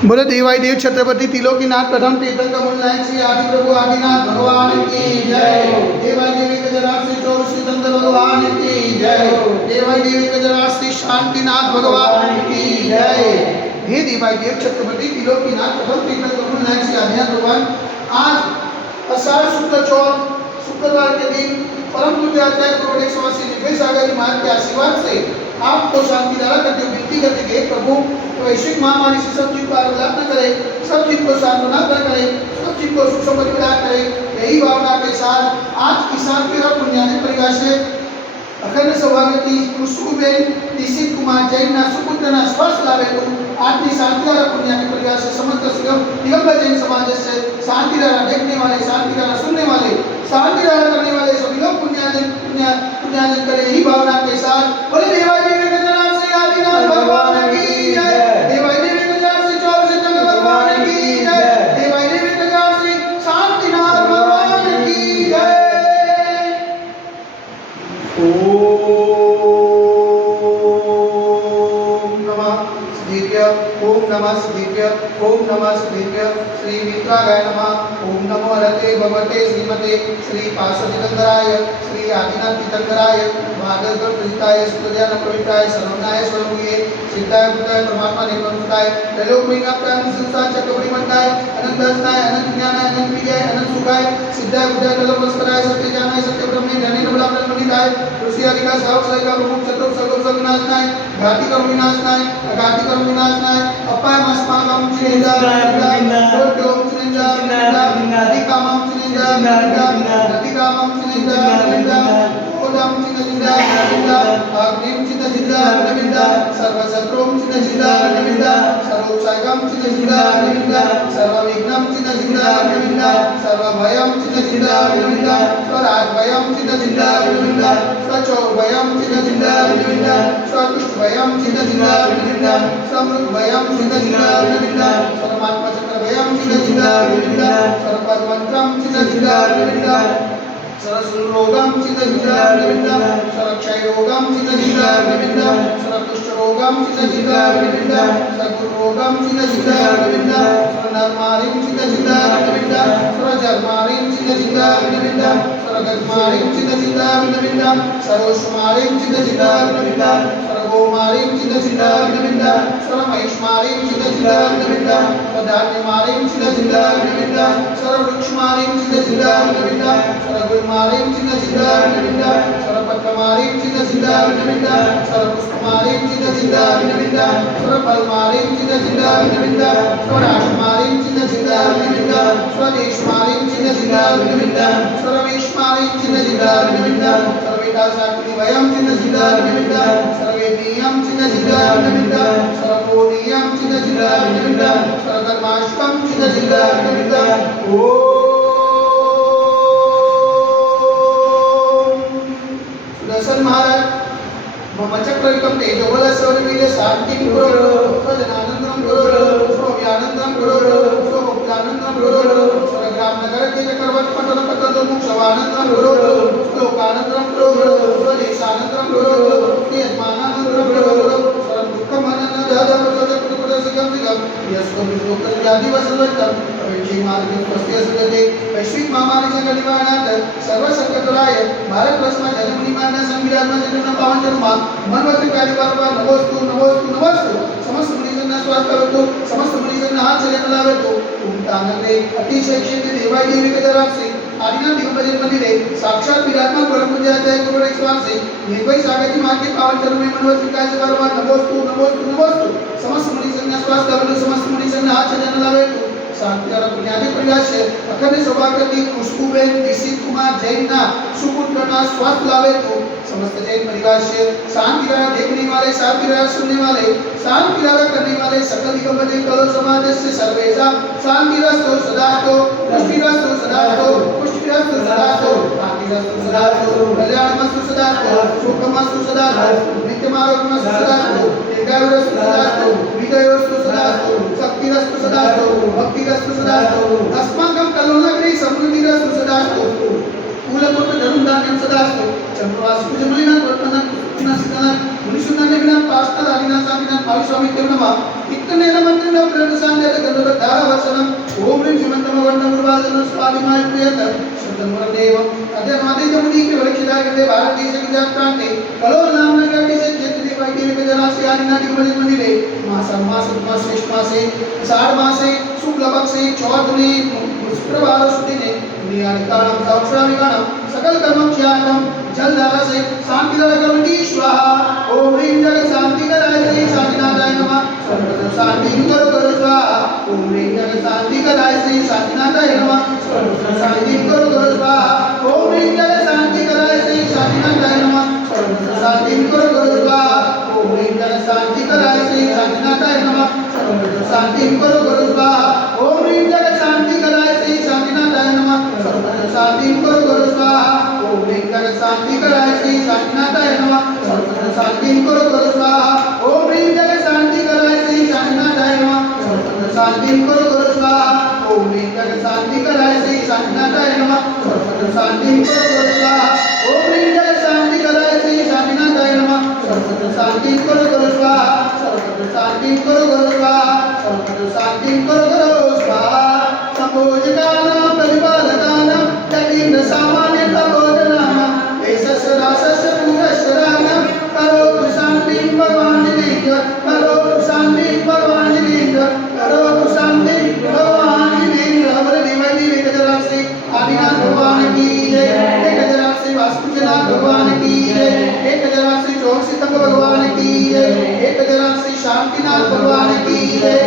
बोले देवाई देव छत्रपति तिलोकीनाथ प्रथम तीर्थंकर मूलनायक श्री आदि प्रभु आदिनाथ भगवान की जय। देवाई देवी गजराज श्री चौर श्रीचंद्र भगवान की जय। देवाई देवी गजराज श्री शांतिनाथ भगवान की जय। हे देवाई देव छत्रपति तिलोकीनाथ प्रथम तीर्थंकर मूलनायक श्री आदिनाथ भगवान, आज आषाढ़ शुक्ल चौथ शुक्रवार के दिन परम पूज्य आचार्य गुरु 180 निवेश सागर जी महाराज के आशीर्वाद से आपको शांति धारा करते हुए विनती करते कि प्रभु वैश्विक महामारी से सब चीज को आरोग्य न करे, सब चीज को सांत्वना करे, सब चीज को सुख समृद्धि प्रदान करे। यही भावना के साथ आज किसान के पुण्याजी परिवार से अखंड सौभाग्यवती खुशबूबेन दीक्षित कुमार जैन ना सुपुत्रना स्पर्श लावे तो आदमी शांतिधारा पुण्याजी परिवार से समस्त दिगंबर जैन समाज से शांतिधारा देखने वाले, शांतिधारा सुनने वाले, शांतिधारा करने वाले सभी लोग पुण्यार्जन करे। यही भावना के साथ बोले देवाई देवी गजराज श्री आदिनाथ भगवान की जय। देवाई देवी गजराज श्री चौर श्रीचंद्र भगवान की जय। देवाई देवी गजराज श्री शांतिनाथ भगवान की जय। ओम नमः सिद्धेभ्य, ओम नमः सिद्धेभ्य। श्री मित्रागाय नमः। ओम नमो हरते भगवते श्रीमते श्री पार्श्वतीर्थंकराय श्री आदिनाथ तीर्थंकराय भागवत प्रसिद्धाय सुतज्ञान पवित्राय सर्वनाय स्वरूपे सिद्धाय बुद्धाय परमात्मा निर्मलताय त्रैलोक में संसार चक्रवर्ती मंडाय अनंत हस्ताय अनंत ज्ञानाय अनंत विजय अनंत सुखाय सिद्धाय बुद्धाय त्रैलोक वस्त्राय सत्य ज्ञानाय सत्य ब्रह्मे ज्ञानी नवलापन मनिताय ऋषि अधिका साहब सहिका प्रमुख चतुर सगुण सगुनाशनाय घाती कर्म विनाशनाय अघाती कर्म विनाशनाय अपाय मस्मागम चिनेजा रोड्योम चिनेजा अधिकामम चिनेजा अधिकामम चिनेजा ओदम चिनेजा अग्निम चिनेजा सर्वशत्रुम चिनेजा सर्वोपसागम चिनेजा सर्वविघ्नम चिनेजा सर्वभयम चिनेजा स्वराजभयम चिनेजा स्वचौर्भयम चिनेजा स्वकुष्ठभयम चिनेजा समृद्धभयम चिनेजा सर्वमात्मचक्रभयम चिनेजा सर्वपदमंत्रम चिनेजा सरसुरोगम चिनेजा सरक्षयरोगम चिनेजा सरकुष्ठरोगम चिनेजा सरगुरोगम चिनेजा सरनरमारिम चिनेजा सरजरमारिम चिनेजा सरगजमारिम चिनेजा सरोष्मारिम चिनेजा सरगोमारिम चिनेजा सरमहिष्मारिम चिनेजा सरधान्यमारिम चिनेजा सरवृक्षमारिम चिनेजा सरगुलमारिम चिनेजा सरपत्रमारिम चिनेजा सरपुष्पमारिम चिनेजा सरफलमारिम चिनेजा स्वराष्ट्रमारिम चिनेजा स्वदेशमारिम चिनेजा सर्वेशमारिम चिनेजा सर्वेदासाकुनिवयम चिनेजा सर्वेदीयम चिनेजा सर्वोदीयम चिनेजा सर्वधर्माष्टम चिनेजा सुदर्शन महाराज मम चक्रविकम तेजोबल सौरवीर्य शांतिं कुरु सजनानंदं कुरु सौम्यानंदं कुरु सौमुक्तानंदं कुरु सरग्राम नगर के चक्रवर्ती पटल पटल मुक्षवानंदं कुरु श्लोकानंदं कुरु स्वदेशानंदं कुरु यजमानानंदं कुरु सरं दुःखम अनन्य दादा वैश्विक महामारी संकट निवारणार्थ सर्व संकटराय भारत वर्ष में जन्म निवारण संविधान जन्म पावन जन्म मनवंतरी कार्यवार नमोस्तु नमोस्तु नमोस्तु समस्त मुनिजन स्वास्थ्य हेतु समस्त मुनिजन हाथ से लावे तो उमतानंदे अतिशय क्षेत्र देवाई देवी के दरबार से आदिनाथ दिगंबर जैन मंदिर साक्षात विराजमान परम पूज्य आचार्य गुरु 180 निर्भय सागर जी महाराज के पावन चरणों में मनवंतरी कार्यवार नमोस्तु नमोस्तु नमोस्तु समस्त मुनिजन स्वास्थ्य हेतु समस्त मुनिजन हाथ से लावे तो शांतिधारा पुण्याजी परिवार से अखंड सौभाग्यवती खुशबूबेन दीक्षित कुमार जैन ना सुपुत्रना स्वास्थ्य लावे तो समस्त जैन परिवार से शांतिधारा देखने वाले, शांतिधारा सुनने वाले, शांतिधारा करने वाले सकल दिगंबर जैन कलो समाज से सर्वेशा शांतिरस्तु सदातो पुष्टिरस्तु सदातो पुष्टिरस्तु सदातो शांतिरस्तु सदातो कल्याणमस्तु सदातो सुखमस्तु सदातो नित्यमारोग्यमस्तु सदातो दीर्घायुरस्तु सदातो विजयोस्तु सदातो शक्तिरस्तु सदातो भक्तिरस्तु सदातो अस्माकं कलोलग्रे समृद्धिरस्तु सदातो मूलभूत धर्मदान्यं सदास्तु चंद्रवास कुजमलिना वर्तमान कुनासिकना मुनिशुनाने विना पास्ता आदिना सामिना भावी स्वामी देवनमा इतने मंत्र ग्रंथ सांध्य ग्रंथ धारा वचनम ओम ह्रीं श्रीमंतम वर्णम गुरुवासनं स्वाभिमाय प्रियत शब्दं वरदेवम अध्ययनादि मुनि के वृक्षिता के भारत देश के जात प्रांते कलो नाम नगरटी से चेतनी वाक्य के जरासी आदिनादि मजिद मंदिरे मास श्रेष्ठ मासे आषाढ़ मासे शुक्ल पक्षे चौथ ने शुक्रवार शुद्धि ने नियानिकाणम साक्षरानिकाणम सकल कर्मम च्याकम जल धारा से शांति धारा कर्म की स्वाहा ओम ह्रीं जग शांति कराय श्री शांतिनाथाय नमः सर्वत्र शांति करो स्वाहा ओम ह्रीं जग शांति कराय श्री शांतिनाथाय नमः सर्वत्र शांति करो स्वाहा ओम ह्रीं जग शांति कराय श्री शांतिनाथाय नमः सर्वत्र शांति करो स्वाहा ओम ह्रीं जग शांति कराय श्री शांतिनाथाय नमः सर्वत्र शांति करो स्वाहा ओम ह्रीं जग शांति कराय श्री शांतिनाथाय नमः सर्वत्र शांति करो स्वाहा ओम ह्रीं जग शांति कराय श्री शांतिनाथाय नमः सर्वत्र शांति करो स्वाहा ओम ह्रीं जग शांति कराय श्री शांतिनाथाय नमः सर्वत्र शांति करो स्वाहा ओम ह्रीं जग शांति कराय श्री शांतिनाथाय नमः सर्वत्र शांति करो स्वाहा ओम ह्रीं जग शांति कराय श्री शांतिनाथाय नमः सर्वत्र शांति करो स्वाहा सर्वत्र शांति करो स्वाहा सर्वत्र शांति करो स्वाहा संभोजकानां परिपालकानां यतीन्द्र सामान्य तपोधनानां एषस्रासस्य पूरस्वराणां करोतु शान्तिं भगवान् जितेन्द्र करोतु शान्तिं भगवान् जितेन्द्र करोतु शान्तिं भगवान् जितेन्द्र हमारे देवादी वेकजरासे आदिनाथ भगवान की जय वेकजरासे वासुदेवनाथ भगवान की जय वेकजरासे चौकसीतंग भगवान की जय वेकजरासे शांतिनाथ भगवान की जय